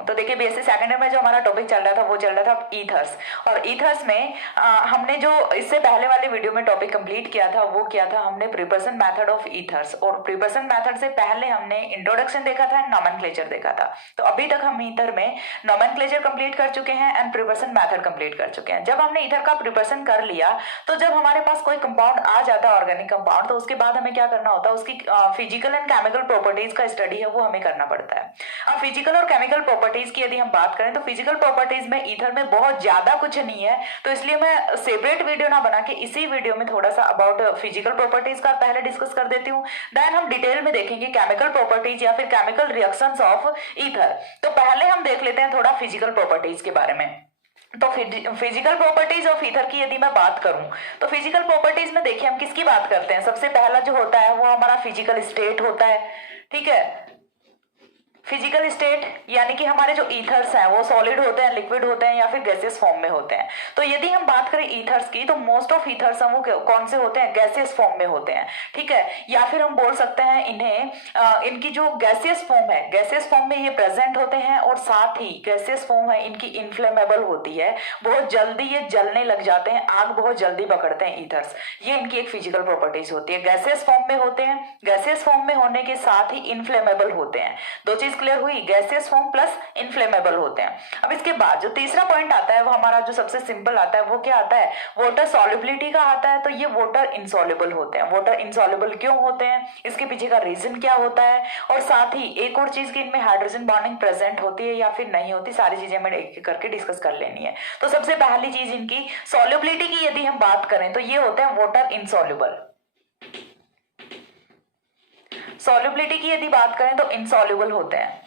हूँ। तो देखिए बीएससी सेकंड ईयर में जो हमारा टॉपिक चल रहा था वो चल रहा था ईथर्स, और ईथर्स में हमने जो इससे पहले वाले वीडियो में टॉपिक कंप्लीट किया था वो किया था हमने प्रिपरेशन मेथड ऑफ ईथर्स, और प्रिपरेशन मेथड से पहले हमने इंट्रोडक्शन देखा था, नॉमेनक्लेचर देखा था। तो अभी तक हम ईथर में नॉमेनक्लेचर कंप्लीट कर चुके हैं एंड प्रिपरेशन मेथड कंप्लीट कर चुके हैं। जब हमने ईथर का प्रिपरेशन कर लिया तो जब हमारे पास कोई कंपाउंड आ जाता है ऑर्गेनिक कंपाउंड, तो उसके बाद हमें क्या करना होता है, उसकी फिजिकल एंड केमिकल प्रॉपर्टीज का स्टडी है वो हमें करना पड़ता है। अब फिजिकल और केमिकल प्रॉपर्टीज की यदि हम बात करें तो फिजिकल प्रॉपर्टीज में ईथर में बहुत ज्यादा कुछ नहीं है, तो इसलिए मैं सेपरेट वीडियो ना बना के इसी वीडियो में थोड़ा सा अबाउट फिजिकल प्रॉपर्टीज का पहले डिस्कस कर देती हूँ, देन हम डिटेल में देखेंगे केमिकल प्रॉपर्टीज या फिर केमिकल रिएक्शंस ऑफ ईथर। तो पहले हम देख लेते हैं थोड़ा फिजिकल प्रॉपर्टीज के बारे में। तो फिजिकल प्रॉपर्टीज ऑफ ईथर की यदि मैं बात करूं तो फिजिकल प्रॉपर्टीज में देखिए हम किसकी बात करते हैं। सबसे पहला जो होता है वो हमारा फिजिकल स्टेट होता है, ठीक है। फिजिकल स्टेट यानी कि हमारे जो ईथर्स हैं वो सॉलिड होते हैं, लिक्विड होते हैं या फिर गैसियस फॉर्म में होते हैं। तो यदि हम बात करें ईथर्स की तो मोस्ट ऑफ ईथर्स हैं वो कौन से होते हैं, गैसियस फॉर्म में होते हैं, ठीक है। या फिर हम बोल सकते हैं इन्हें इनकी जो गैसियस फॉर्म है, गैसियस फॉर्म में ये प्रेजेंट होते हैं, और साथ ही गैसियस फॉर्म है इनकी इनफ्लेमेबल होती है, बहुत जल्दी ये जलने लग जाते हैं, आग बहुत जल्दी पकड़ते हैं ईथर्स। ये इनकी एक फिजिकल प्रॉपर्टीज होती है, गैसियस फॉर्म में होते हैं, गैसियस फॉर्म में होने के साथ ही इनफ्लेमेबल होते हैं। दो चीज क्लियर हुई, गैसियस फॉर्म प्लस इनफ्लेमेबल होते हैं। अब इसके बाद जो तीसरा पॉइंट आता है वो हमारा जो सबसे सिंपल आता है वो क्या आता है, वाटर सॉल्युबिलिटी का आता है। तो ये वाटर इनसॉल्युबल होते हैं। वाटर इनसॉल्युबल क्यों होते हैं, इसके पीछे का रीजन क्या होता है, और साथ ही एक और चीज की इनमें हाइड्रोजन बॉन्डिंग प्रेजेंट होती है या फिर नहीं होती, सारी चीजें हमें एक एक करके डिस्कस कर लेनी है। तो सबसे पहली चीज इनकी सॉल्युबिलिटी की यदि हम बात करें तो ये होते हैं वाटर इनसॉल्युबल। सॉल्युबिलिटी की यदि बात करें तो इनसॉल्युबल होते हैं,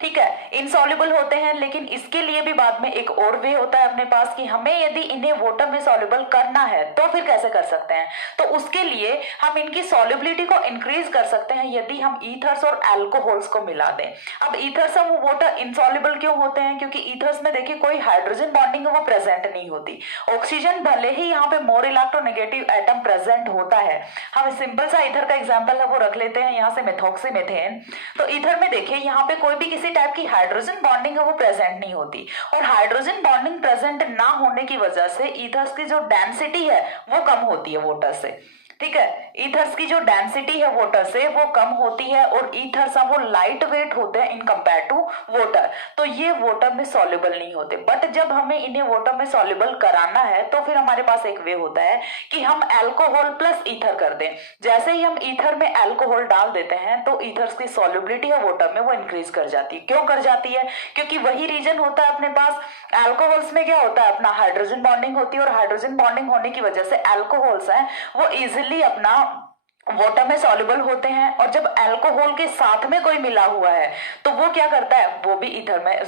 ठीक है, इनसॉल्युबल होते हैं। लेकिन इसके लिए भी बाद में एक और वे होता है अपने पास कि हमें यदि इन्हें वाटर में सॉल्युबल करना है तो फिर कैसे कर सकते हैं। तो उसके लिए हम इनकी सॉल्युबिलिटी को इंक्रीज कर सकते हैं यदि हम ईथर्स और अल्कोहल्स को मिला दें। अब ईथर्स वो वाटर इनसॉल्युबल क्यों होते हैं, क्योंकि ईथर्स में देखिए कोई हाइड्रोजन बॉन्डिंग वो प्रेजेंट नहीं होती। ऑक्सीजन भले ही यहाँ पे मोर इलेक्ट्रोनेगेटिव एटम प्रेजेंट होता है। हम सिंपल सा ईथर का एग्जाम्पल है वो रख लेते हैं यहाँ से, मेथॉक्सीमेथेन। तो ईथर में देखिए यहाँ पे कोई भी किसी टाइप की हाइड्रोजन बॉन्डिंग है वो प्रेजेंट नहीं होती, और हाइड्रोजन बॉन्डिंग प्रेजेंट ना होने की वजह से ईथर्स की जो डेंसिटी है वो कम होती है वाटर से, ठीक है। ईथर्स की जो डेंसिटी है वाटर से वो कम होती है, और ईथर्स वो लाइट वेट होते हैं इन कंपेयर टू वाटर, तो ये वाटर में सॉल्युबल नहीं होते। बट जब हमें इन्हें वाटर में सॉल्युबल कराना है तो फिर हमारे पास एक वे होता है कि हम अल्कोहल प्लस ईथर कर दें। जैसे ही हम ईथर में अल्कोहल डाल देते हैं तो ईथर्स की सॉल्युबिलिटी है वाटर में वो इंक्रीज कर जाती है। क्यों कर जाती है, क्योंकि वही रीजन होता है अपने पास। अल्कोहल्स में क्या होता है, अपना हाइड्रोजन बॉन्डिंग होती है, और हाइड्रोजन बॉन्डिंग होने की वजह से अल्कोहल्स हैं वो इजिली अपना वाटर में सॉल्युबल होते हैं। और जब अल्कोहल के साथ में कोई मिला हुआ है तो वो क्या करता है, वो भी ईथर में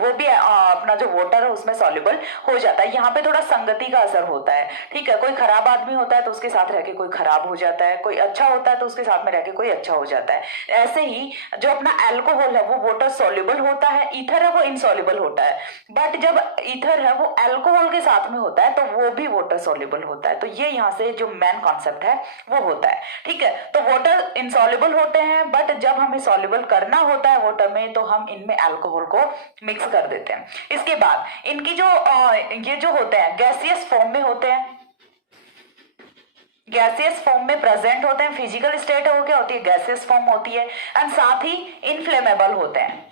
वो भी अपना जो वाटर है उसमें सॉल्युबल हो जाता है। यहाँ पे थोड़ा संगति का असर होता है, ठीक है। कोई खराब आदमी होता है तो उसके साथ रह के कोई खराब हो जाता है, कोई अच्छा होता है तो उसके साथ में रह के कोई अच्छा हो जाता है। ऐसे ही जो अपना अल्कोहल है वो वाटर सॉल्युबल होता है, ईथर है वो इनसॉल्युबल होता है। बट जब ईथर है वो अल्कोहल के साथ में होता है तो वो भी वाटर सॉल्युबल होता है। तो ये यहाँ से जो मेन कॉन्सेप्ट है वो होता है, ठीक है। तो वाटर इनसॉल्युबल होते हैं, बट जब हमें सॉल्युबल करना होता है वाटर में तो हम इनमें अल्कोहल को मिक्स कर देते हैं। इसके बाद इनकी जो ये जो होते हैं गैसियस फॉर्म में होते हैं, गैसियस फॉर्म में प्रेजेंट होते हैं। फिजिकल स्टेट है वो क्या होती है, गैसियस फॉर्म होती है, एंड साथ ही इनफ्लेमेबल होते हैं।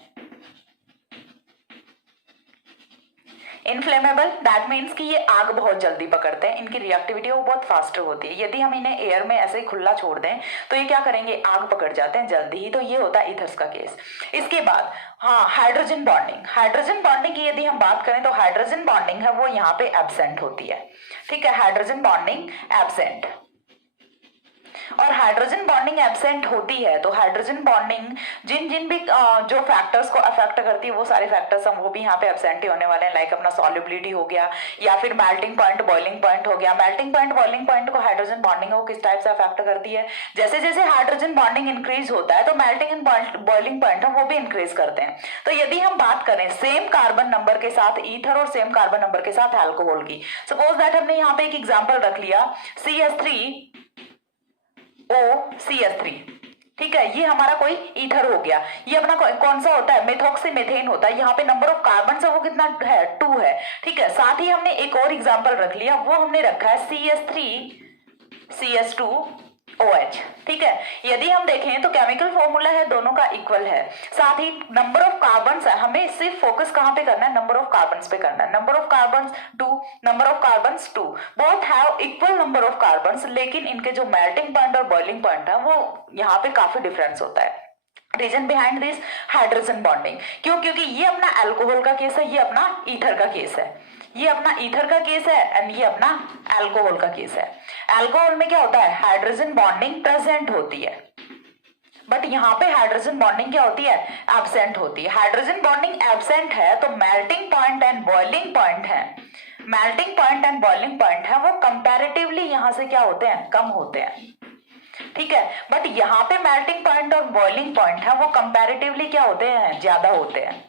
इनफ्लेमेबल दैट मीन्स कि ये आग बहुत जल्दी पकड़ते हैं, इनकी रिएक्टिविटी वो बहुत फास्टर होती है। यदि हम इन्हें एयर में ऐसे ही खुला छोड़ दें तो ये क्या करेंगे, आग पकड़ जाते हैं जल्दी ही। तो ये होता है ईथर्स का केस। इसके बाद हाँ, हाइड्रोजन बॉन्डिंग। हाइड्रोजन बॉन्डिंग की यदि हम बात करें तो हाइड्रोजन बॉन्डिंग है वो यहाँ पे एब्सेंट होती है, ठीक है। हाइड्रोजन बॉन्डिंग एब्सेंट, और हाइड्रोजन बॉन्डिंग एब्सेंट होती है तो हाइड्रोजन बॉन्डिंग जिन जिन भी जो फैक्टर्स को अफेक्ट करती है वो सारे फैक्टर्स हम वो भी यहाँ पे एब्सेंट ही होने वाले हैं। लाइक अपना सॉल्युबिलिटी हो गया, या फिर मेल्टिंग पॉइंट, बॉइलिंग पॉइंट हो गया। मेल्टिंग पॉइंट, बॉइलिंग पॉइंट को हाइड्रोजन बॉन्डिंग वो किस टाइप से अफेक्ट करती है, जैसे जैसे हाइड्रोजन बॉन्डिंग इंक्रीज होता है तो मेल्टिंग एंड बॉइलिंग पॉइंट है वो भी इंक्रीज करते हैं। तो यदि हम बात करें सेम कार्बन नंबर के साथ ईथर और सेम कार्बन नंबर के साथ अल्कोहल की, सपोज दैट हमने यहाँ पे एक एग्जाम्पल रख लिया CH3OCH3, ठीक है, ये हमारा कोई ईथर हो गया। ये अपना कौन सा होता है, मेथॉक्सीमेथेन होता है। यहाँ पे नंबर ऑफ कार्बन है वो कितना है, 2 है। ठीक है, साथ ही हमने एक और एग्जांपल रख लिया, वो हमने रखा है CH3CH2OH। ठीक है, यदि हम देखें तो केमिकल फॉर्मूला है दोनों का इक्वल है। साथ ही नंबर ऑफ कार्बन्स है, हमें सिर्फ फोकस कहां पे करना है, नंबर ऑफ कार्बन्स पे करना है। Number of carbons 2, number of carbons 2, both have equal number of carbons, लेकिन इनके जो मेल्टिंग पॉइंट और बॉइलिंग पॉइंट है वो यहाँ पे काफी डिफरेंस होता है। Reason behind this hydrogen bonding, क्यों, क्योंकि ये अपना अल्कोहल का केस है, ये अपना ईथर का केस है। ये अपना ईथर का केस है एंड ये अपना अल्कोहल का केस है। अल्कोहल में क्या होता है, हाइड्रोजन बॉन्डिंग प्रेजेंट होती है, बट यहाँ पे हाइड्रोजन बॉन्डिंग क्या होती है, एब्सेंट होती है। हाइड्रोजन बॉन्डिंग एब्सेंट है तो melting point and boiling point है, melting point and boiling point है वो कंपैरेटिवली यहाँ से क्या होते हैं, कम होते हैं। ठीक है, बट यहाँ पे मेल्टिंग पॉइंट और बॉइलिंग पॉइंट है वो कंपैरेटिवली क्या होते हैं, ज्यादा होते हैं।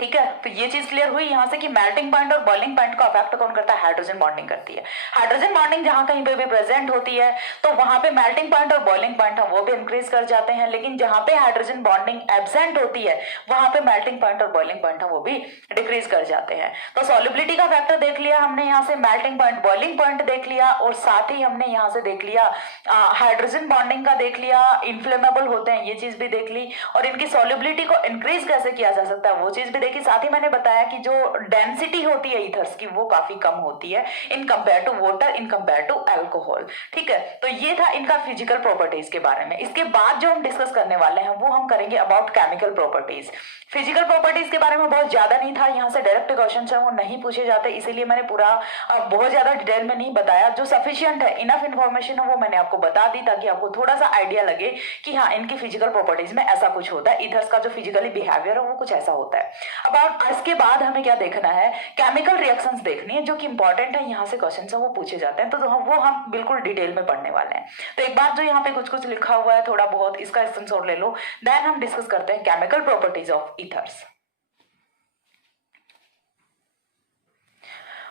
ठीक है, तो ये चीज क्लियर हुई यहाँ से कि मेल्टिंग पॉइंट और बॉइलिंग पॉइंट को अफेक्ट कौन करता है, हाइड्रोजन बॉन्डिंग करती है। हाइड्रोजन बॉन्डिंग जहां कहीं पे भी प्रेजेंट होती है तो वहां पे मेल्टिंग पॉइंट और बॉइलिंग पॉइंट है वो भी इंक्रीज कर जाते हैं, लेकिन जहां पे हाइड्रोजन बॉन्डिंग एब्सेंट होती है वहां पे मेल्टिंग पॉइंट और बॉइलिंग पॉइंट है वो भी डिक्रीज कर जाते हैं। तो सॉल्युबिलिटी का फैक्टर देख लिया हमने, यहाँ से मेल्टिंग पॉइंट बॉइलिंग पॉइंट देख लिया, और साथ ही हमने यहाँ से देख लिया हाइड्रोजन बॉन्डिंग का देख लिया, इन्फ्लेमेबल होते हैं ये चीज भी देख ली, और इनकी सॉल्युबिलिटी को इंक्रीज कैसे किया जा सकता है वो चीज भी देखी। साथ ही मैंने बताया कि जो डेंसिटी होती है ईथर्स की वो काफी कम होती है in compare to water, in compare to alcohol. ठीक है, तो ये था इनका फिजिकल प्रॉपर्टीज के बारे में। इसके बाद जो हम डिस्कस करने वाले हैं वो हम करेंगे about chemical properties. Physical properties के बारे में बहुत ज्यादा नहीं था, यहाँ से डायरेक्ट क्वेश्चन है वो नहीं पूछे जाते, इसीलिए मैंने पूरा बहुत ज्यादा डिटेल में नहीं बताया। जो सफिशियंट है, इनफ इन्फॉर्मेशन है वो मैंने आपको बता दी ताकि आपको थोड़ा सा आइडिया लगे कि हाँ इनकी फिजिकल प्रॉपर्टीज में ऐसा कुछ होता है, ईथर्स का जो फिजिकली बिहेवियर है वो कुछ ऐसा होता है। अबाउट इसके बाद हमें क्या देखना है, केमिकल रिएक्शंस देखनी है जो कि इंपॉर्टेंट है, यहाँ से क्वेश्चंस है वो पूछे जाते हैं, तो वो हम बिल्कुल डिटेल में पढ़ने वाले हैं। तो एक बार जो यहाँ पे कुछ कुछ लिखा हुआ है थोड़ा बहुत इसका स्क्रीनशॉट ले लो, देन हम डिस्कस करते हैं केमिकल प्रॉपर्टीज ऑफ ईथर्स।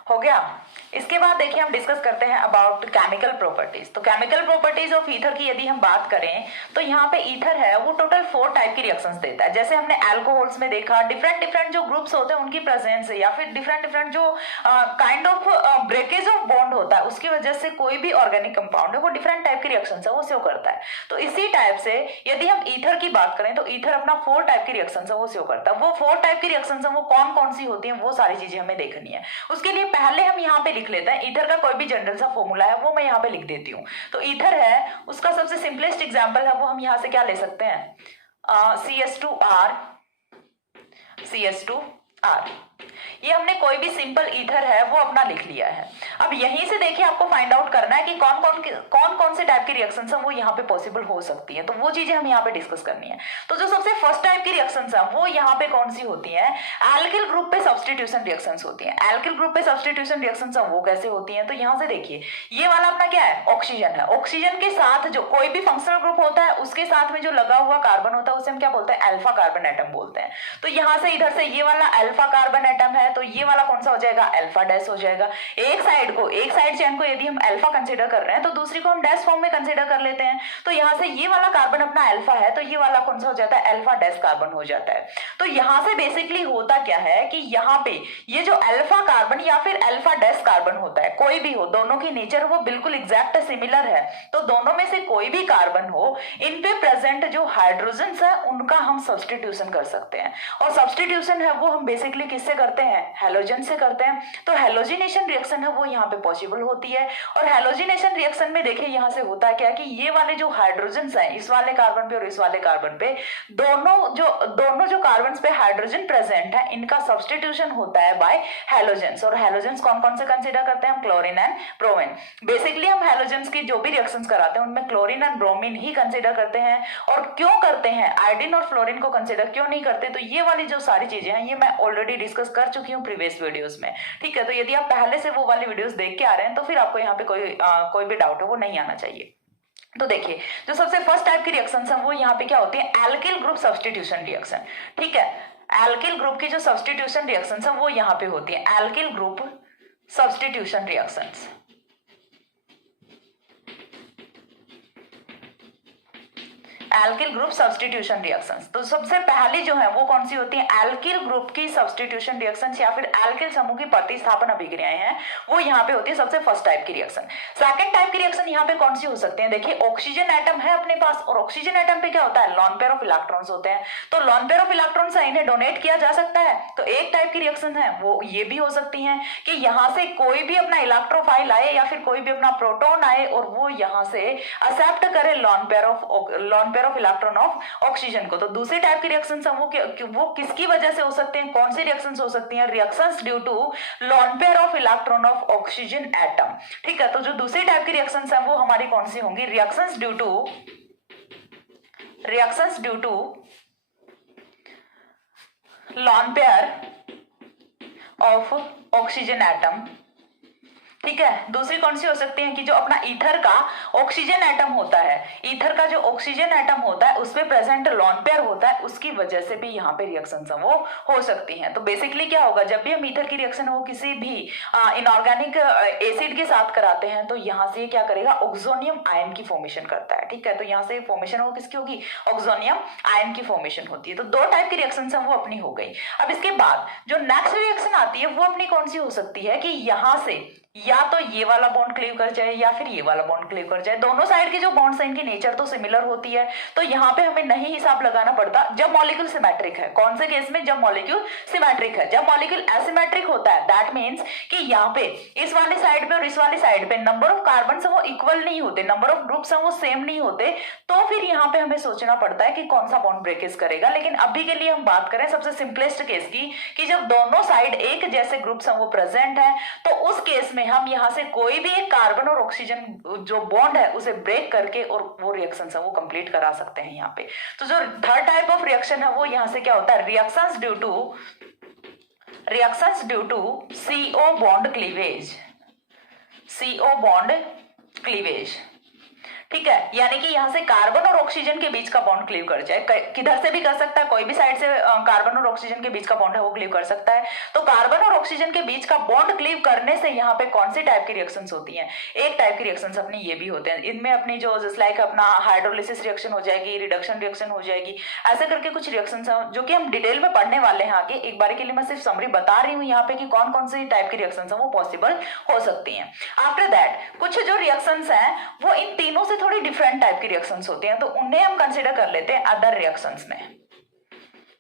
हो गया। इसके बाद देखिए हम डिस्कस करते हैं अबाउट केमिकल प्रॉपर्टीज। तो केमिकल प्रॉपर्टीज ऑफ ईथर की यदि हम बात करें तो यहाँ पे ईथर है वो टोटल 4 टाइप की रिएक्शंस देता है। जैसे हमने अल्कोहल्स में देखा, डिफरेंट डिफरेंट जो ग्रुप्स होते हैं उनकी प्रेजेंस या फिर डिफरेंट डिफरेंट जो kind of breakage of bond होता है उसकी वजह से कोई भी ऑर्गेनिक कंपाउंड है वो डिफरेंट टाइप की रिएक्शन है वो शो करता है। तो इसी टाइप से यदि हम ईथर की बात करें तो ईथर अपना 4 टाइप की रिएक्शन है वो शो करता है। वो 4 टाइप की रिएक्शन है वो कौन कौन सी होती है वो सारी चीजें हमें देखनी है। उसके लिए पहले हम यहाँ पे लिख लेते हैं ईथर का कोई भी जनरल सा फॉर्मूला है वो मैं यहाँ पे लिख देती हूँ। तो ईथर है उसका सबसे सिंपलेस्ट एग्जांपल है वो हम यहाँ से क्या ले सकते हैं, CH2R, CH2R। ये हमने कोई भी सिंपल ईथर है वो अपना लिख लिया है। अब यहीं से देखिए आपको फाइंड आउट करना है कि कौन कौन से टाइप की रिएक्शंस हैं वो यहाँ पे पॉसिबल हो सकती है, तो वो चीजें हम यहाँ पे डिस्कस करनी है। तो जो सबसे फर्स्ट टाइप की रिएक्शंस हैं वो यहाँ पे कौन सी होती है, एल्किल ग्रुप पे सब्स्टिट्यूशन रिएक्शंस होती है। एल्किल ग्रुप पे सब्स्टिट्यूशन रिएक्शंस वो कैसे होती है, तो यहाँ से देखिए ये वाला अपना क्या है, ऑक्सीजन है। ऑक्सीजन के साथ जो कोई भी फंक्शनल ग्रुप होता है उसके साथ में जो लगा हुआ कार्बन होता है उसे हम क्या बोलते हैं, अल्फा कार्बन एटम बोलते हैं। तो यहाँ से इधर से ये वाला अल्फा कार्बन एटम है तो ये वाला कौन सा हो जाएगा, अल्फा डैश हो जाएगा। एक साइड चेन को यदि हम अल्फा कंसीडर कर रहे हैं तो दूसरी को हम डैश फॉर्म में कंसीडर कर लेते हैं। तो यहाँ से ये वाला कार्बन अपना अल्फा है तो ये वाला कौन सा हो जाता है, अल्फा डैश कार्बन हो जाता है। तो यहाँ से बेसिकली होता क्या है कि यहाँ पे ये जो अल्फा कार्बन या फिर अल्फा डैश कार्बन होता है, कोई भी हो, दोनों की नेचर वो बिल्कुल एग्जैक्ट सिमिलर है। तो दोनों में से कोई भी कार्बन हो, इन पे प्रेजेंट जो हाइड्रोजन है उनका हम सब्स्टिट्यूशन कर सकते हैं। और सब्स्टिट्यूशन है वो हम बेसिकली किससे करते हैं, हेलोजन से करते हैं। तो हेलोजिनेशन रिएक्शन है वो यहाँ पे पॉसिबल होती है। और हेलोजिनेशन रिएक्शन में देखिए यहाँ से होता है क्या कि ये वाले जो हाइड्रोजन हैं इस वाले कार्बन पे और इस वाले कार्बन पे दोनों जो कार्बन पे हाइड्रोजन प्रेजेंट है इनका सब्स्टिट्यूशन होता है बाय हेलोजेंस। और हेलोजेंस कौन कौन से कंसीडर करते हैं हम, क्लोरीन एंड ब्रोमीन। बेसिकली हम हेलोजेंस की जो भी रिएक्शंस कराते हैं उनमें chlorine and bromine he consider करते हैं। और क्यों करते हैं, आयोडीन और फ्लोरीन को कंसीडर क्यों नहीं करते, तो ये वाली जो सारी चीजें हैं ये मैं ऑलरेडी डिस्कस कर चुकी हूँ प्रीवियस वीडियोस में। ठीक है, तो यदि आप पहले से वो वाली वीडियोस देख के आ रहे हैं तो फिर आपको यहाँ पे कोई भी डाउट है वो नहीं आना चाहिए। तो देखिए जो सबसे फर्स्ट टाइप की रिएक्शंस हैं वो यहाँ पे क्या होती है, एल्किल ग्रुप सब्स्टिट्यूशन रिएक्शन। ठीक है, एल्किल ग्रुप की जो सब्स्टिट्यूशन रिएक्शंस हैं वो यहाँ पे होती है, alkyl group substitution reactions. Alkyl group substitution reactions. तो सबसे पहली जो है वो कौन सी होती है, एल्किल ग्रुप की सब्स्टिट्यूशन रिएक्शंस या फिर एल्किल समूह की प्रतिस्थापन अभिक्रियाएं हैं, वो यहाँ पे होती है सबसे फर्स्ट टाइप की रिएक्शन। सेकंड टाइप की रिएक्शन यहाँ पे कौन सी हो सकते हैं, देखिए ऑक्सीजन एटम है अपने पास और ऑक्सीजन एटम पे क्या होता है, लॉन पेयर ऑफ इलेक्ट्रॉन्स होते हैं, तो लॉन पेयर ऑफ इलेक्ट्रॉन्स इन्हें डोनेट किया जा सकता है। तो एक टाइप की रिएक्शन है वो ये भी हो सकती है कि यहाँ से कोई भी अपना इलेक्ट्रोफाइल आए या फिर कोई भी अपना प्रोटॉन आए और वो यहाँ से एक्सेप्ट करे lawn pair of electron of oxygen को। तो दूसरी टाइप की रिएक्शंस वो किसकी वजह से हो सकते हैं, कौन सी रिएक्शंस हो सकती हैं, reactions due to lone pair of electron of oxygen atom. ठीक है, तो जो दूसरी टाइप की रिएक्शंस है वो हमारी कौन सी होंगी, reactions due to lone pair of oxygen atom. ठीक है, दूसरी कौन सी हो सकती है कि जो अपना ईथर का ऑक्सीजन एटम होता है, ईथर का जो ऑक्सीजन एटम होता है उसमें प्रेजेंट लॉन पेयर होता है, उसकी वजह से भी यहाँ पे रिएक्शंस वो हो सकती हैं। तो बेसिकली क्या होगा, जब भी हम ईथर की रिएक्शन वो किसी भी इनऑर्गेनिक एसिड के साथ कराते हैं तो यहाँ से क्या करेगा, ऑक्सोनियम आयन की फॉर्मेशन करता है। ठीक है, तो यहाँ से फॉर्मेशन वो किसकी होगी, ऑक्सोनियम आयन की फॉर्मेशन होती है। तो दो टाइप की रिएक्शंस वो अपनी हो गई। अब इसके बाद जो नेक्स्ट रिएक्शन आती है वो अपनी कौन सी हो सकती है कि यहाँ से या तो ये वाला बॉन्ड क्लीव कर जाए या फिर ये वाला बॉन्ड क्लीव कर जाए। दोनों साइड के जो बॉन्ड्स हैं इनकी नेचर तो सिमिलर होती है, तो यहाँ पे हमें नहीं हिसाब लगाना पड़ता जब मॉलिक्यूल सिमेट्रिक है। कौन से केस में, जब मॉलिक्यूल सिमेट्रिक है। जब मॉलिक्यूल एसिमेट्रिक होता है दैट मींस कि यहाँ पे इस वाले साइड पे और इस वाले साइड पे नंबर ऑफ कार्बन वो इक्वल नहीं होते, नंबर ऑफ ग्रुप्स वो सेम नहीं होते, तो फिर यहाँ पे हमें सोचना पड़ता है कि कौन सा बॉन्ड ब्रेकेज करेगा। लेकिन अभी के लिए हम बात करें सबसे सिंपलेस्ट केस की कि जब दोनों साइड एक जैसे ग्रुप्स वो प्रेजेंट है, तो उस केस में हम यहाँ से कोई भी एक कार्बन और ऑक्सीजन जो बॉन्ड है उसे ब्रेक करके और वो रिएक्शन है वो कंप्लीट करा सकते हैं यहाँ पे। तो जो थर्ड टाइप ऑफ रिएक्शन है वो यहाँ से क्या होता है, reactions due to CO bond cleavage. ठीक है, यानी कि यहाँ से कार्बन और ऑक्सीजन के बीच का बॉन्ड क्लीव कर जाए, किधर से भी कर सकता है, कोई भी साइड से कार्बन और ऑक्सीजन के बीच का बॉन्ड है वो क्लीव कर सकता है। तो कार्बन और ऑक्सीजन के बीच का बॉन्ड क्लीव करने से यहाँ पे कौन सी टाइप की रिएक्शंस होती हैं, एक टाइप की रिएक्शंस अपनी ये भी होते हैं। इनमें अपनी जो जस्ट लाइक अपना हाइड्रोलिसिस रिएक्शन हो जाएगी, रिडक्शन रिएक्शन हो जाएगी, ऐसे करके कुछ रिएक्शंस हैं जो कि हम डिटेल में पढ़ने वाले हैं आगे। एक बार के लिए मैं सिर्फ समरी बता रही हूँ यहाँ पे कि कौन कौन सी टाइप की रिएक्शंस हैं वो पॉसिबल हो सकती हैं। आफ्टर दैट कुछ जो रिएक्शंस हैं वो इन तीनों से थोड़ी डिफरेंट टाइप की रिएक्शंस होती हैं, तो उन्हें हम कंसीडर कर लेते हैं अदर रिएक्शंस में।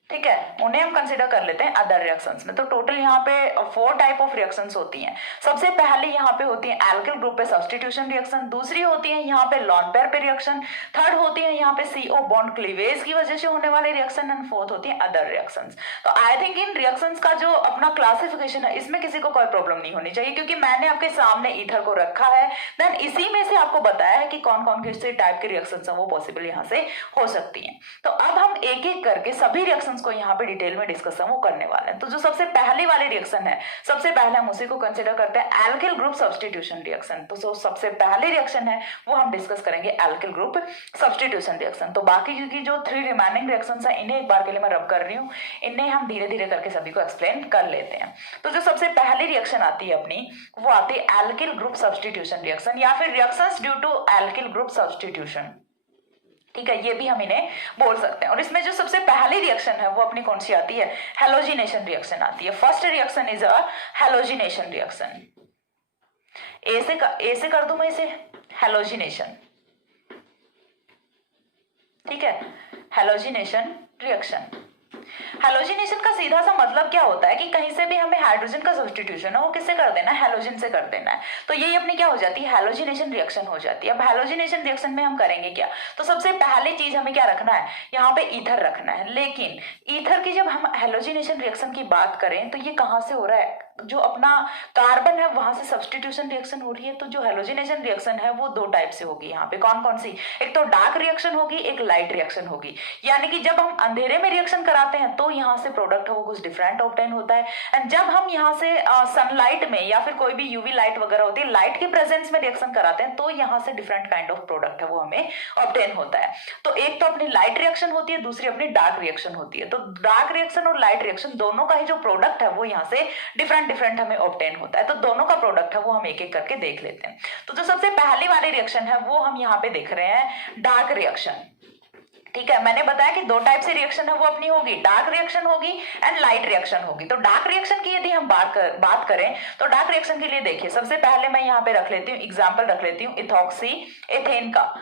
ठीक है, उन्हें हम कंसीडर कर लेते हैं अदर रिएक्शंस में। तो टोटल यहाँ पे 4 टाइप ऑफ रिएक्शंस होती हैं। सबसे पहले यहाँ पे होती है एल्किल ग्रुप पे सब्स्टिट्यूशन रिएक्शन, दूसरी होती है यहाँ पे लॉन पेयर पे रिएक्शन, थर्ड होती है यहाँ पे CO बॉन्ड क्लीवेज की वजह से होने वाले रिएक्शन, एंड फोर्थ होती है अदर रिएक्शंस। तो आई थिंक इन रिएक्शंस का जो अपना क्लासिफिकेशन है इसमें किसी को कोई प्रॉब्लम नहीं होनी चाहिए, क्योंकि मैंने आपके सामने ईथर को रखा है, देन इसी में से आपको बताया है कि कौन कौन किस टाइप के रिएक्शंस हैं वो पॉसिबल यहाँ से हो सकती हैं। तो अब हम एक एक करके सभी रिएक्शंस को यहाँ पे डिटेल में डिस्कस वो करने वाले हैं। तो जो सबसे पहली वाली रिएक्शन है, सबसे पहले हम उसी को कंसीडर करते हैं एल्किल ग्रुप सब्स्टिट्यूशन रिएक्शन। तो जो सबसे पहली रिएक्शन है वो हम डिस्कस करेंगे एल्किल ग्रुप सब्स्टिट्यूशन रिएक्शन। तो बाकी की जो 3 रिमेनिंग रिएक्शंस हैं इन्हें एक बार के लिए मैं रब कर रही हूँ, इन्हें हम धीरे धीरे करके सभी को एक्सप्लेन कर लेते हैं। तो जो सबसे पहली रिएक्शन आती है अपनी वो आती है एल्किल ग्रुप सब्स्टिट्यूशन रिएक्शन या फिर reactions due to alkyl group substitution. ठीक है, ये भी हम इन्हें बोल सकते हैं। और इसमें जो सबसे पहली रिएक्शन है वो अपनी कौन सी आती है, हैलोजिनेशन रिएक्शन आती है। First reaction is a halogenation reaction. ए से कर दूं मैं इसे, हैलोजिनेशन। ठीक है, हैलोजिनेशन रिएक्शन। हैलोजिनेशन का सीधा सा मतलब क्या होता है कि कहीं से भी हमें हाइड्रोजन का सब्स्टिट्यूशन है वो किससे कर देना है, हैलोजन से कर देना है। तो ये अपनी क्या हो जाती है, हैलोजिनेशन रिएक्शन हो जाती है। अब हैलोजिनेशन रिएक्शन में हम करेंगे क्या, तो सबसे पहली चीज हमें क्या रखना है, यहाँ पे ईथर रखना है। लेकिन ईथर की जब हम हैलोजिनेशन रिएक्शन की बात करें तो ये कहाँ से हो रहा है, जो अपना कार्बन है वहां से सब्स्टिट्यूशन रिएक्शन हो रही है। तो जो हैलोजिनेशन रिएक्शन है वो 2 टाइप से होगी यहाँ पे। कौन कौन सी, एक तो डार्क रिएक्शन होगी, एक लाइट रिएक्शन होगी। यानी कि जब हम अंधेरे में रिएक्शन कराते हैं तो यहाँ से प्रोडक्ट है वो कुछ डिफरेंट ऑब्टेन होता है, एंड जब हम यहाँ से सनलाइट में या फिर कोई भी यूवी लाइट वगैरह होती है, लाइट के प्रेजेंस में रिएक्शन कराते हैं तो यहाँ से डिफरेंट काइंड ऑफ प्रोडक्ट है वो हमें ऑब्टेन होता है। तो एक तो अपनी लाइट रिएक्शन होती है, दूसरी अपनी डार्क रिएक्शन होती है। तो डार्क रिएक्शन और लाइट रिएक्शन दोनों का ही जो प्रोडक्ट है वो यहाँ से डिफरेंट हमें ऑब्टेन होता है। तो दोनों का प्रोडक्ट है वो हम एक एक करके देख लेते हैं। तो जो सबसे पहली वाली रिएक्शन है वो हम यहाँ पे देख रहे हैं डार्क रिएक्शन। ठीक है, मैंने बताया कि दो टाइप से रिएक्शन है वो अपनी होगी, डार्क रिएक्शन होगी एंड लाइट रिएक्शन होगी। तो डार्क रिएक्शन की यदि हम बात करें तो डार्क रिएक्शन के लिए देखिए, सबसे पहले मैं यहाँ पे रख लेती हूँ एग्जाम्पल रख लेती हूँ इथॉक्सी एथेन का,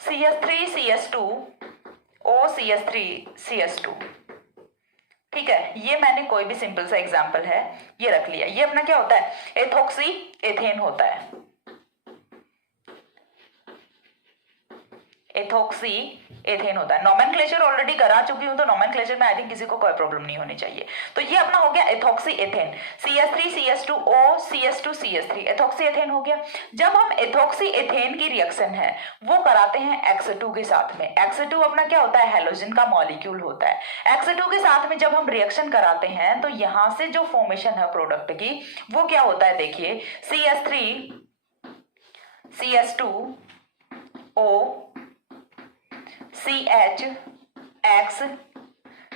CH3CH2O CH3CH2। ठीक है, ये मैंने कोई भी सिंपल सा एग्जाम्पल है ये रख लिया। ये अपना क्या होता है, एथॉक्सी एथेन होता है, एथॉक्सी एथेन होता है। नोमेनक्लेचर ऑलरेडी करा चुकी हूं तो नोमेनक्लेचर में आई थिंक किसी को कोई प्रॉब्लम नहीं होनी चाहिए। तो ये अपना हो गया ethoxy ethane, CH3CH2O CH2CH3, ethoxy ethane हो गया। जब हम एथॉक्सी एथेन की रिएक्शन है वो कराते हैं X2 के साथ में, X2 अपना क्या होता है, हेलोजन का मॉलिक्यूल होता है। X2 के साथ में जब हम रिएक्शन कराते हैं तो यहां से जो फॉर्मेशन है प्रोडक्ट की वो क्या होता है, देखिए CH3CH2O CHX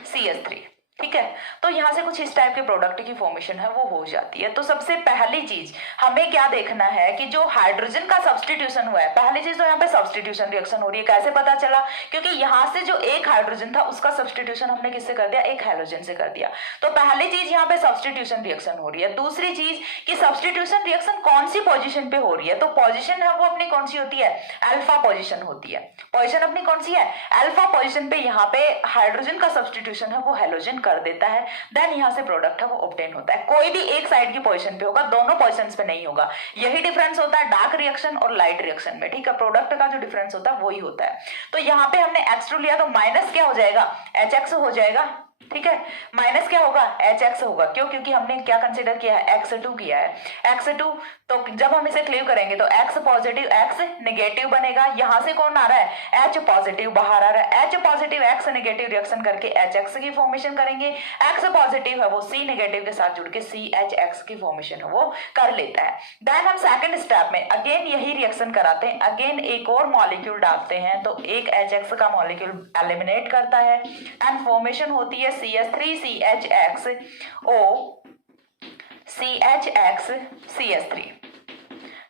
CH3। ठीक है, तो यहां से कुछ इस टाइप के प्रोडक्ट की फॉर्मेशन है वो हो जाती है। तो सबसे पहली चीज हमें क्या देखना है कि जो हाइड्रोजन का सब्स्टिट्यूशन हुआ है, पहली चीज तो यहाँ पे सब्स्टिट्यूशन रिएक्शन हो रही है। कैसे पता चला, क्योंकि यहां से जो एक हाइड्रोजन था उसका सब्स्टिट्यूशन हमने किससे कर दिया, एक हैलोजन से कर दिया। तो पहली चीज यहाँ पे सब्स्टिट्यूशन रिएक्शन हो रही है। दूसरी चीज कि सब्स्टिट्यूशन रिएक्शन कौन सी पोजिशन पे हो रही है, तो पोजिशन है वो अपनी कौन सी होती है, अल्फा पोजिशन होती है। पोजिशन अपनी कौन सी है, अल्फा पोजिशन पे यहाँ पे हाइड्रोजन का सब्स्टिट्यूशन है वो हैलोजन कर देता है, देन यहां से प्रोडक्ट है वो ऑब्टेन होता है। कोई भी एक साइड की पोजीशन पे होगा, दोनों पोजीशंस पे नहीं होगा। यही डिफरेंस होता है डार्क रिएक्शन और लाइट रिएक्शन में। ठीक है, प्रोडक्ट का जो डिफरेंस होता है वही होता है। तो यहाँ पे हमने X2 लिया तो माइनस क्या हो जाएगा, HX हो जाएगा। ठीक है, माइनस क्या होगा, HX होगा। क्यों, क्योंकि हमने क्या कंसीडर किया है, X2 किया है। X2 तो जब हम इसे क्लीव करेंगे तो X पॉजिटिव X नेगेटिव बनेगा। यहां से कौन आ रहा है, H पॉजिटिव बाहर आ रहा है। H positive X negative reaction करके HX की फॉर्मेशन करेंगे। X पॉजिटिव है वो C नेगेटिव के साथ जुड़ के CHX की फॉर्मेशन है वो कर लेता है। देन हम सेकंड स्टेप में अगेन यही रिएक्शन कराते हैं, अगेन एक और मॉलिक्यूल डालते हैं तो एक HX का मॉलिक्यूल एलिमिनेट करता है एंड फॉर्मेशन होती है CH3CHXO CHX CH3।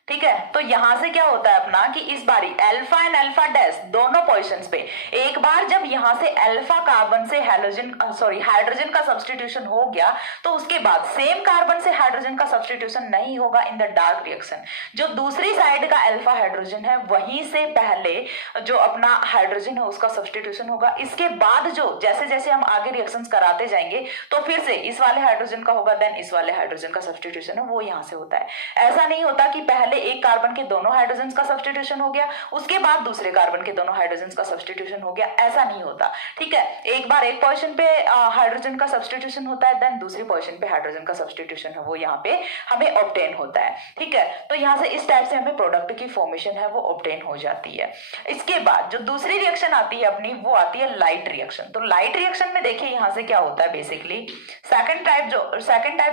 ठीक है, तो यहां से क्या होता है अपना कि इस बारी अल्फा एंड अल्फा डैश दोनों पोजीशंस पे एक बार जब यहां से अल्फा कार्बन से हाइड्रोजन का सब्स्टिट्यूशन हो गया तो उसके बाद सेम कार्बन से हाइड्रोजन का सब्स्टिट्यूशन नहीं होगा इन द डार्क रिएक्शन। जो दूसरी साइड का अल्फा हाइड्रोजन है वहीं से पहले जो अपना हाइड्रोजन है उसका सब्स्टिट्यूशन होगा। इसके बाद जो जैसे जैसे हम आगे रिएक्शंस कराते जाएंगे तो फिर से इस वाले हाइड्रोजन का होगा, देन इस वाले हाइड्रोजन का सब्स्टिट्यूशन है वो यहां से होता है। ऐसा नहीं होता कि पहले एक कार्बन के दोनों हाइड्रोजन का सब्स्टिट्यूशन हो गया उसके बाद दूसरे कार्बन के दोनों हाइड्रोजन का सब्स्टिट्यूशन हो गया, ऐसा नहीं होता। ठीक है, एक बार एक पोजीशन पे हाइड्रोजन का सब्स्टिट्यूशन होता है, देन दूसरी पोजीशन पे हाइड्रोजन का सब्स्टिट्यूशन है वो यहाँ पे हमें ऑब्टेन होता है। ठीक है, तो यहाँ से इस टाइप से हमें प्रोडक्ट की फॉर्मेशन है वो ऑब्टेन हो जाती है। इसके बाद जो दूसरी रिएक्शन आती है अपनी वो आती है लाइट रिएक्शन। तो लाइट रिएक्शन में देखिए यहाँ से क्या होता है, बेसिकली सेकंड टाइप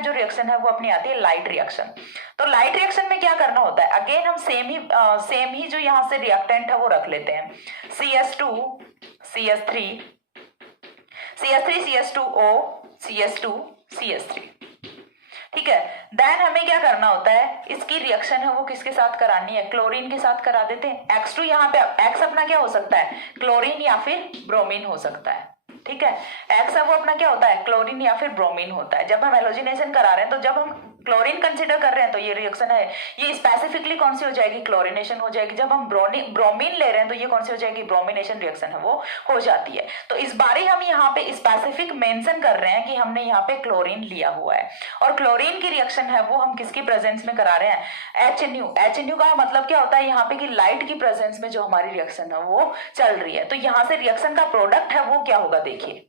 जो रिएक्शन है वो अपनी आती है लाइट रिएक्शन। तो लाइट रिएक्शन में क्या करना होता है, अगेन हम सेम ही जो यहाँ से रिएक्टेंट है वो रख लेते हैं CH2CH3CH2O CH2CH3। ठीक है, देन हमें क्या करना होता है, इसकी रिएक्शन है वो किसके साथ करानी है, क्लोरीन के साथ करा देते हैं। X2 यहाँ पे X अपना क्या हो सकता है, क्लोरीन या फिर ब्रोमीन हो सकता है। ठीक है, X है वो अपना क्या होता है, क्लोरीन या फिर ब्रोमीन होता है। जब हम हेलोजिनेशन करा रहे हैं तो जब हम क्लोरीन कंसीडर कर रहे हैं तो ये रिएक्शन है ये स्पेसिफिकली कौन सी हो जाएगी, क्लोरीनेशन हो जाएगी। जब हम ब्रोमीन ले रहे हैं तो ये कौन सी हो जाएगी, ब्रोमिनेशन रिएक्शन है वो हो जाती है। तो इस बारी हम यहाँ पे स्पेसिफिक मेंशन कर रहे हैं कि हमने यहाँ पे क्लोरीन लिया हुआ है और क्लोरीन की रिएक्शन है वो हम किसकी प्रेजेंस में करा रहे हैं, HNU का मतलब क्या होता है यहाँ पे कि लाइट की प्रेजेंस में जो हमारी रिएक्शन है वो चल रही है। तो यहाँ से रिएक्शन का प्रोडक्ट है वो क्या होगा, देखिए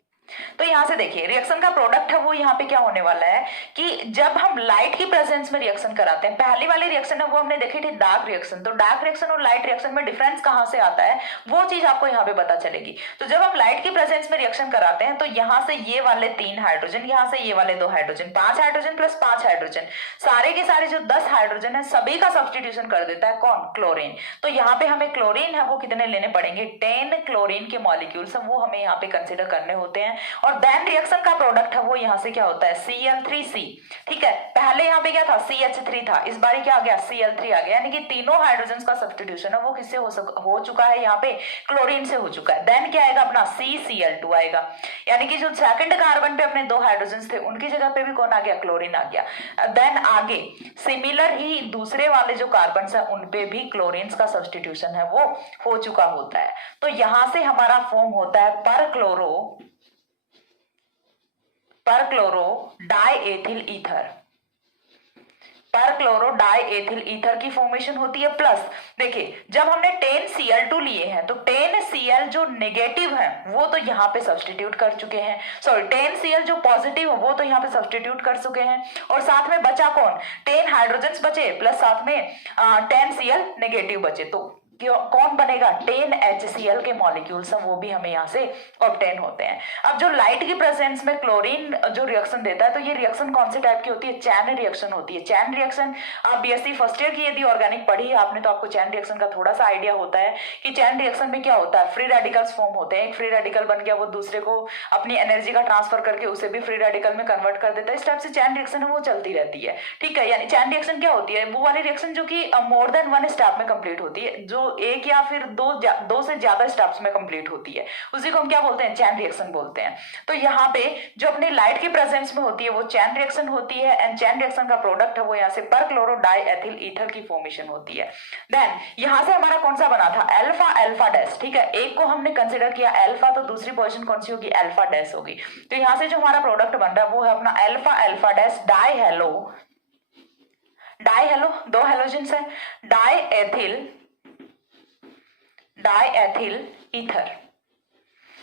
तो यहां से देखिए रिएक्शन का प्रोडक्ट है वो यहाँ पे क्या होने वाला है कि जब हम लाइट की प्रेजेंस में रिएक्शन कराते हैं, पहली वाली रिएक्शन है वो हमने देखी थी डार्क रिएक्शन। तो डार्क रिएक्शन और लाइट रिएक्शन में डिफरेंस कहां से आता है वो चीज आपको यहाँ पे पता चलेगी। तो जब हम लाइट की प्रेजेंस में रिएक्शन कराते हैं तो यहाँ से ये वाले 3 हाइड्रोजन, यहाँ से ये वाले 2 हाइड्रोजन, 5 हाइड्रोजन प्लस 5 हाइड्रोजन, सारे के सारे जो 10 हाइड्रोजन है सभी का सब्स्टिट्यूशन कर देता है कौन, क्लोरीन। तो यहाँ पे हमें क्लोरीन है वो कितने लेने पड़ेंगे, 10 क्लोरीन के मॉलिक्यूल्स वो हमें यहाँ पे कंसिडर करने होते हैं। और देन रिएक्शन का प्रोडक्ट है वो यहाँ से क्या होता है Cl3C। ठीक है, पहले यहाँ पे क्या था CH3 था, इस बार क्या आ गया Cl3 आ गया, यानी कि तीनों हाइड्रोजन का सब्स्टिट्यूशन है वो किससे हो चुका है, यहाँ पे क्लोरीन से हो चुका है। देन क्या आएगा अपना CCl2 आएगा, यानी कि जो सेकंड कार्बन पे अपने 2 हाइड्रोजन थे उनकी जगह पे भी कौन आ गया, क्लोरीन आ गया। देन आगे सिमिलर ही दूसरे वाले जो कार्बन है उनपे भी क्लोरीन का सब्स्टिट्यूशन है वो हो चुका होता है। तो यहां से हमारा फॉर्म होता है पर क्लोरो डाइएथिल ईथर, पर क्लोरो डाइएथिल ईथर की फॉर्मेशन होती है। प्लस देखिए जब हमने 10Cl2 लिए हैं तो 10Cl जो नेगेटिव है वो तो यहाँ पे सब्स्टिट्यूट कर चुके हैं, सॉरी 10Cl जो पॉजिटिव है वो तो यहाँ पे सब्स्टिट्यूट कर चुके हैं, और साथ में बचा कौन, 10 हाइड्रोजन बचे प्लस साथ में 10Cl नेगेटिव बचे, तो कौन बनेगा 10HCl के मॉलिक्यूल्स हैं वो भी हमें यहाँ से ऑब्टेन होते हैं। अब जो लाइट की प्रेजेंस में क्लोरीन जो रिएक्शन देता है तो ये रिएक्शन कौन से टाइप की होती है, चैन रिएक्शन होती है। चैन रिएक्शन आप बीएससी फर्स्ट ईयर की यदि ऑर्गेनिक पढ़ी है आपने तो आपको चैन रिएक्शन का थोड़ा सा आइडिया होता है कि चैन रिएक्शन में क्या होता है, फ्री रेडिकल्स फॉर्म होते हैं, एक फ्री रेडिकल बन गया वो दूसरे को अपनी एनर्जी का ट्रांसफर करके उसे भी फ्री रेडिकल में कन्वर्ट कर देता है। इस टाइप से चैन रिएक्शन है वो चलती रहती है। ठीक है, यानी चैन रिएक्शन क्या होती है, वो वाली रिएक्शन जो कि मोर देन 1 स्टेप में कंप्लीट होती है, जो एक या फिर दो से ज्यादा स्टेप्स में कंप्लीट होती है, उसी को हम क्या बोलते हैं, चैन रिएक्शन बोलते हैं। तो यहाँ पे जो अपनी लाइट की प्रेजेंस में होती है वो चैन रिएक्शन होती है, एंड चैन रिएक्शन का प्रोडक्ट है वो यहाँ से पर क्लोरो डाइएथिल ईथर की फॉर्मेशन होती है। देन यहाँ से हमारा कौन सा बना था, अल्फा अल्फा डैश। ठीक है, एक को हमने कंसिडर किया अल्फा, तो दूसरी पोजीशन कौन सी होगी, अल्फा डैश होगी। तो यहाँ से जो हमारा प्रोडक्ट बन रहा है वो है अपना alpha alpha dash dihalo, 2 halogen है, डाइएथिल ईथर।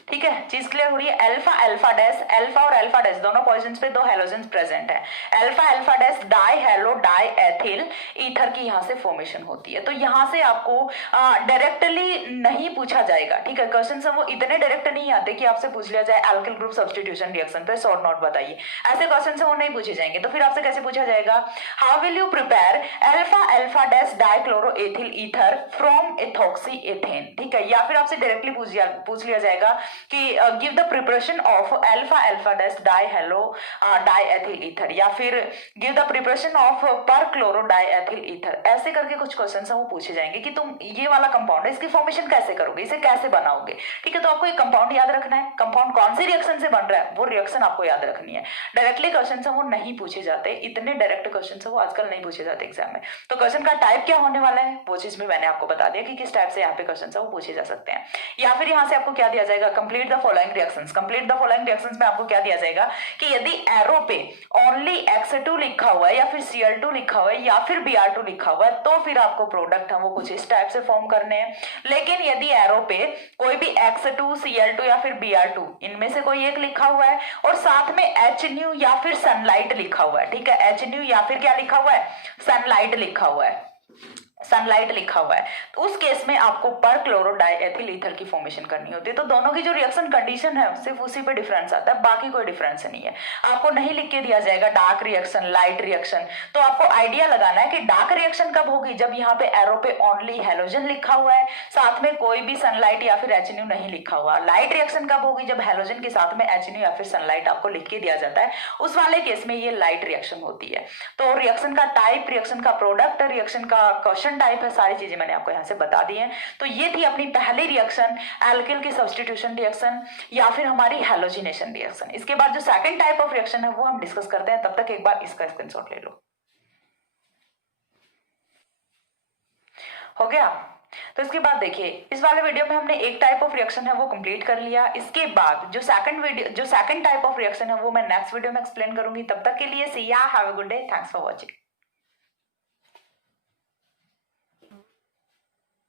ठीक है, चीज क्लियर हो रही है। अल्फा अल्फा डैश, अल्फा और अल्फा डैश दोनों पोजीशंस पे 2 हेलोजेंस प्रेजेंट है, alpha alpha dash dihalo diethyl ether की यहाँ से फॉर्मेशन होती है। तो यहाँ से आपको डायरेक्टली नहीं पूछा जाएगा। ठीक है, क्वेश्चन वो इतने डायरेक्ट नहीं आते कि आपसे पूछ लिया जाए अल्किल ग्रुप सब्स्टिट्यूशन रिएक्शन पे शॉर्ट नोट बताइए, ऐसे क्वेश्चन वो नहीं पूछे जाएंगे। तो फिर आपसे कैसे पूछा जाएगा, how will you prepare alpha alpha dash dichloroethyl ether from ethoxy ethane. ठीक है, या फिर आपसे डायरेक्टली पूछ लिया जाएगा कि give the preparation of alpha alpha dash dihalo diethyl ether, या फिर give the preparation of perchloro diethyl ether. ऐसे करके कुछ क्वेश्चन वो पूछे जाएंगे कि तुम ये वाला कंपाउंड है इसकी फॉर्मेशन कैसे करोगे, इसे कैसे बनाओगे। ठीक है, तो आपको एक कंपाउंड याद रखना है, कंपाउंड कौन सी रिएक्शन से बन रहा है वो रिएक्शन आपको याद रखनी है। डायरेक्टली क्वेश्चन वो नहीं पूछे जाते, इतने डायरेक्ट क्वेश्चन वो आजकल नहीं पूछे जाते एग्जाम में। तो क्वेश्चन का टाइप क्या होने वाला है वो चीज भी मैंने आपको बता दिया कि किस टाइप से यहाँ पे क्वेश्चन वो पूछे जा सकते हैं। या फिर यहाँ से आपको क्या दिया जाएगा, complete the following reactions. Complete the following reactions में आपको क्या दिया जाएगा कि यदि एरो पे ओनली X2 लिखा हुआ है या फिर Cl2 लिखा हुआ है या फिर Br2 लिखा हुआ है तो फिर आपको प्रोडक्ट है वो कुछ इस टाइप से फॉर्म करने हैं। लेकिन यदि एरो पे कोई भी X2 Cl2 या फिर Br2 इनमें से कोई एक लिखा हुआ है और साथ में HNu या फिर सनलाइट लिखा हुआ है, ठीक है, HNu या फिर क्या लिखा हुआ है, सनलाइट लिखा हुआ है, सनलाइट लिखा हुआ है, तो उस केस में आपको पर क्लोरो डाइएथिल ईथर की फॉर्मेशन करनी होती है। तो दोनों की जो रिएक्शन कंडीशन है सिर्फ उसी पे डिफरेंस आता है, बाकी कोई डिफरेंस नहीं है। आपको नहीं लिख के दिया जाएगा डार्क रिएक्शन लाइट रिएक्शन, तो आपको आइडिया लगाना है कि डार्क रिएक्शन कब होगी, जब यहाँ पे एरो पे ओनली हेलोजन लिखा हुआ है, साथ में कोई भी सनलाइट या फिर HNu नहीं लिखा हुआ। लाइट रिएक्शन कब होगी, जब हेलोजन के साथ में HNu या फिर सनलाइट आपको लिख के दिया जाता है, उस वाले केस में ये लाइट रिएक्शन होती है। तो रिएक्शन का टाइप, रिएक्शन का प्रोडक्ट, रिएक्शन का क्वेश्चन टाइप है, सारी चीजें मैंने आपको यहाँ से बता दी हैं। तो ये थी अपनी पहली रिएक्शन एल्किल की सब्स्टिट्यूशन रिएक्शन या फिर हमारी हैलोजिनेशन रिएक्शन। इसके बाद जो सेकंड टाइप ऑफ रिएक्शन है वो हम डिस्कस करते हैं, तब तक एक बार इसका स्क्रीनशॉट ले लो। हो गया? तो इसके बाद देखिए इस वाले वीडियो में हमने एक टाइप ऑफ रिएक्शन है वो कंप्लीट कर लिया। इसके बाद जो सेकंड टाइप ऑफ रिएक्शन है वो मैं नेक्स्ट वीडियो में एक्सप्लेन करूंगी। तब तक के लिए सी या, have a good day, thanks for watching.